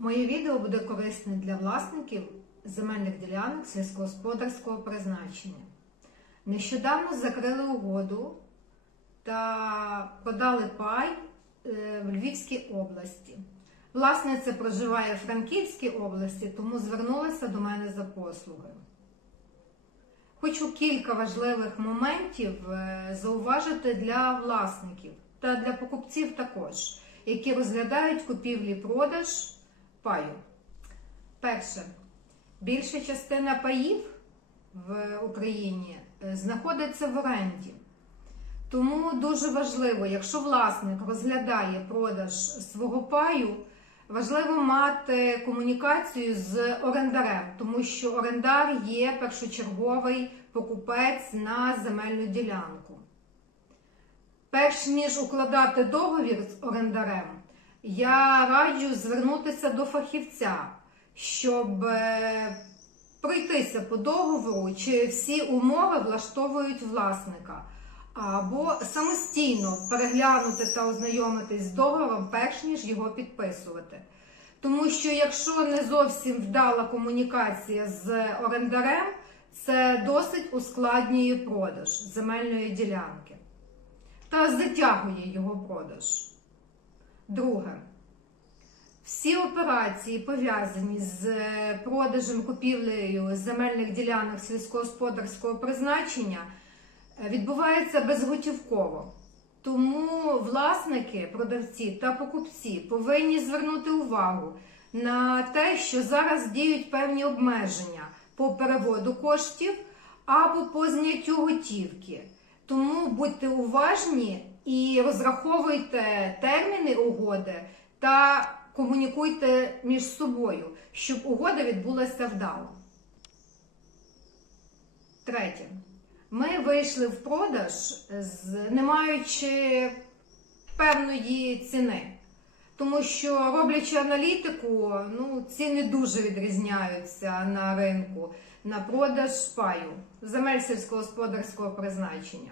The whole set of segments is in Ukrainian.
Моє відео буде корисне для власників земельних ділянок сільськогосподарського призначення. Нещодавно закрили угоду та продали пай е, в Львівській області. Власниця проживає в Франківській області, тому звернулася до мене за послугою. Хочу кілька важливих моментів е, зауважити для власників та для покупців також, які розглядають купівлі-продаж паю. Перше, більша частина паїв в Україні е, знаходиться в оренді. Тому дуже важливо, якщо власник розглядає продаж свого паю, важливо мати комунікацію з орендарем, тому що орендар є першочерговий покупець на земельну ділянку. Перш ніж укладати договір з орендарем, я раджу звернутися до фахівця, щоб е, пройтися по договору, чи всі умови влаштовують власника, або самостійно переглянути та ознайомитись з договором, перш ніж його підписувати. Тому що якщо не зовсім вдала комунікація з орендарем, це досить ускладнює продаж земельної ділянки та затягує його продаж. Друге, всі операції пов'язані з е, продажем купівлею земельних ділянок сільськогосподарського призначення е, відбуваються безготівково. Тому власники, продавці та покупці повинні звернути увагу на те, що зараз діють певні обмеження по переводу коштів або по зняттю готівки. Тому будьте уважні і розраховуйте терміни угоди та комунікуйте між собою, щоб угода відбулася вдало. Третє. Ми вийшли в продаж, не маючи певної ціни. Тому що роблячи аналітику, ну, ціни дуже відрізняються на ринку на продаж паю земель сільськогосподарського призначення.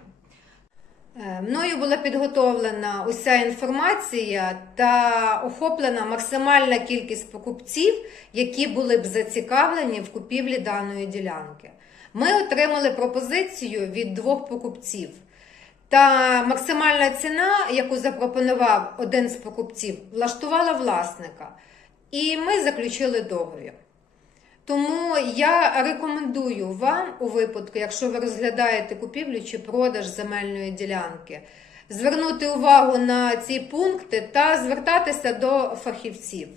Е, Мною була підготовлена уся інформація та охоплена максимальна кількість покупців, які були б зацікавлені в купівлі даної ділянки. Ми отримали пропозицію від двох покупців. Та максимальна ціна, яку запропонував один з покупців, влаштувала власника. І ми заключили договір. Тому я рекомендую вам у випадку, якщо ви розглядаєте купівлю чи продаж земельної ділянки, звернути увагу на ці пункти та звертатися до фахівців.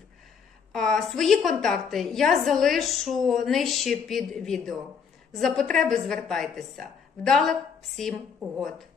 Свої контакти я залишу нижче під відео. За потреби звертайтеся. Вдалих всім угод!